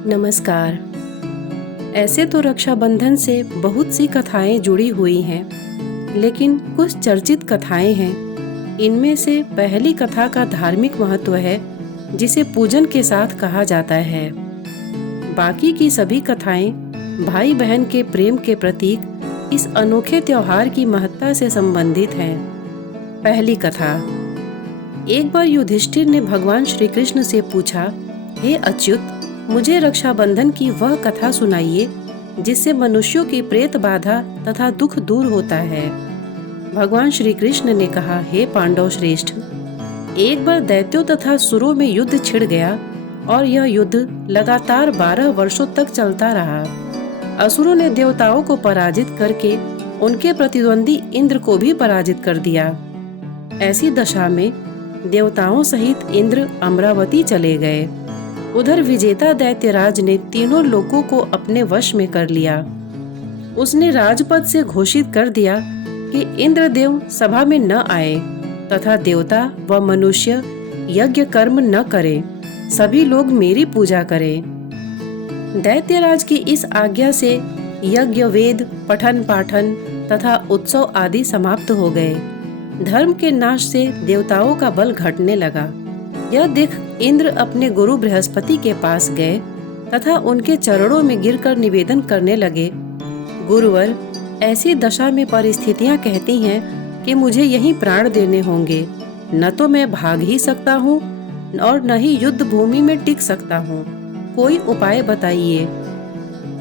नमस्कार। ऐसे तो रक्षाबंधन से बहुत सी कथाएं जुड़ी हुई हैं, लेकिन कुछ चर्चित कथाएं हैं। इनमें से पहली कथा का धार्मिक महत्व है, जिसे पूजन के साथ कहा जाता है। बाकी की सभी कथाएं भाई बहन के प्रेम के प्रतीक इस अनोखे त्योहार की महत्ता से संबंधित हैं। पहली कथा। एक बार युधिष्ठिर ने भगवान श्री कृष्ण से पूछा, हे अच्युत, मुझे रक्षाबंधन की वह कथा सुनाइए जिससे मनुष्यों की प्रेत बाधा तथा दुख दूर होता है। भगवान श्री कृष्ण ने कहा, हे पांडव श्रेष्ठ, एक बार दैत्यों तथा सुरों में युद्ध छिड़ गया और यह युद्ध लगातार 12 वर्षों तक चलता रहा। असुरों ने देवताओं को पराजित करके उनके प्रतिद्वंदी इंद्र को भी पराजित कर दिया। ऐसी दशा में देवताओं सहित इंद्र अमरावती चले गए। उधर विजेता दैत्यराज ने तीनों लोकों को अपने वश में कर लिया। उसने राजपद से घोषित कर दिया कि इंद्रदेव सभा में न आए तथा देवता व मनुष्य यज्ञ कर्म न करें, सभी लोग मेरी पूजा करें। दैत्यराज की इस आज्ञा से यज्ञ, वेद, पठन पाठन तथा उत्सव आदि समाप्त हो गए। धर्म के नाश से देवताओं का बल घटने लगा। यह देख इंद्र अपने गुरु बृहस्पति के पास गए तथा उनके चरणों में गिरकर निवेदन करने लगे, गुरुवर, ऐसी दशा में परिस्थितियां कहती हैं कि मुझे यहीं प्राण देने होंगे। न तो मैं भाग ही सकता हूँ और न ही युद्ध भूमि में टिक सकता हूँ। कोई उपाय बताइए।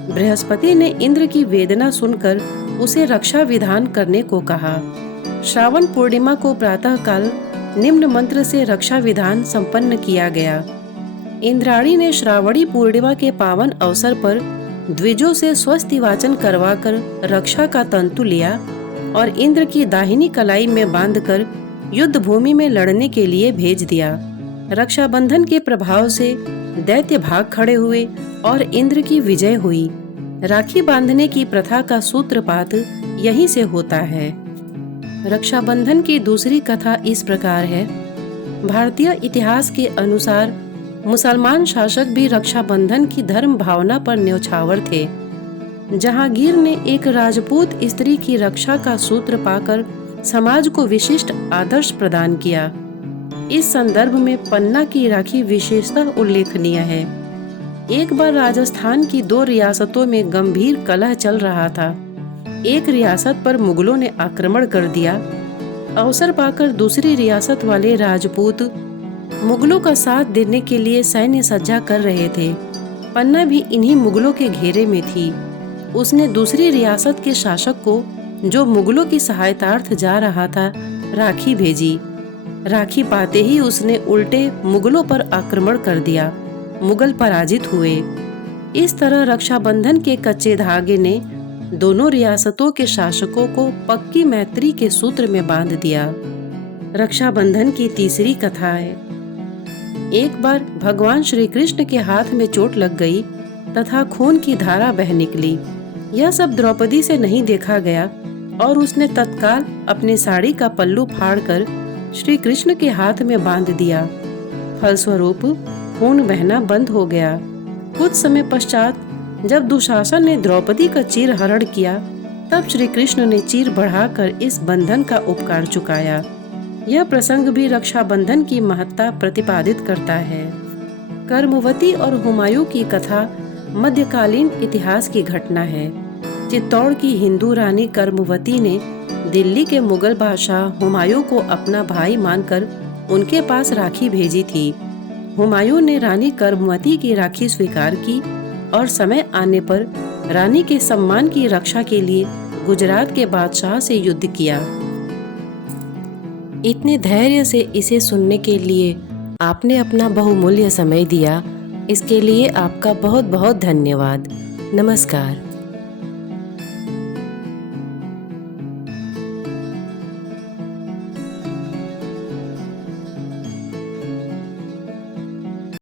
बृहस्पति ने इंद्र की वेदना सुनकर उसे रक्षा विधान करने को कहा। श्रावण पूर्णिमा को प्रातःकाल निम्न मंत्र से रक्षा विधान संपन्न किया गया। इंद्राणी ने श्रावणी पूर्णिमा के पावन अवसर पर द्विजों से स्वस्ति वाचन करवाकर रक्षा का तंतु लिया और इंद्र की दाहिनी कलाई में बांधकर युद्ध भूमि में लड़ने के लिए भेज दिया। रक्षाबंधन के प्रभाव से दैत्य भाग खड़े हुए और इंद्र की विजय हुई। राखी बांधने की प्रथा का सूत्रपात यहीं से होता है। रक्षाबंधन की दूसरी कथा इस प्रकार है। भारतीय इतिहास के अनुसार मुसलमान शासक भी रक्षाबंधन की धर्म भावना पर न्यौछावर थे। जहांगीर ने एक राजपूत स्त्री की रक्षा का सूत्र पाकर समाज को विशिष्ट आदर्श प्रदान किया। इस संदर्भ में पन्ना की राखी विशेषतः उल्लेखनीय है। एक बार राजस्थान की 2 रियासतों में गंभीर कलह चल रहा था। एक रियासत पर मुगलों ने आक्रमण कर दिया। अवसर पाकर दूसरी रियासत वाले राजपूत मुगलों का साथ देने के लिए सैन्य सज्जा कर रहे थे। पन्ना भी इन्हीं मुगलों के घेरे में थी। उसने दूसरी रियासत के शासक को, जो मुगलों की सहायतार्थ जा रहा था, राखी भेजी। राखी पाते ही उसने उल्टे मुगलों पर आक्रमण कर दिया। मुगल पराजित हुए। इस तरह रक्षाबंधन के कच्चे धागे ने दोनों रियासतों के शासकों को पक्की मैत्री के सूत्र में बांध दिया। रक्षाबंधन की तीसरी कथा है। एक बार भगवान श्री कृष्ण के हाथ में चोट लग गई तथा खून की धारा बह निकली। यह सब द्रौपदी से नहीं देखा गया और उसने तत्काल अपने साड़ी का पल्लू फाड़कर श्री कृष्ण के हाथ में बांध दिया। फलस्वरूप खून बहना बंद हो गया। कुछ समय पश्चात जब दुशासन ने द्रौपदी का चीर हरण किया, तब श्री कृष्ण ने चीर बढ़ाकर इस बंधन का उपकार चुकाया। यह प्रसंग भी रक्षाबंधन की महत्ता प्रतिपादित करता है। कर्मवती और हुमायूं की कथा मध्यकालीन इतिहास की घटना है। चित्तौड़ की हिंदू रानी कर्मवती ने दिल्ली के मुगल बादशाह हुमायूं को अपना भाई मानकर उनके पास राखी भेजी थी। हुमायूं ने रानी कर्मवती की राखी स्वीकार की और समय आने पर रानी के सम्मान की रक्षा के लिए गुजरात के बादशाह से युद्ध किया। इतने धैर्य से इसे सुनने के लिए आपने अपना बहुमूल्य समय दिया। इसके लिए आपका बहुत बहुत धन्यवाद। नमस्कार।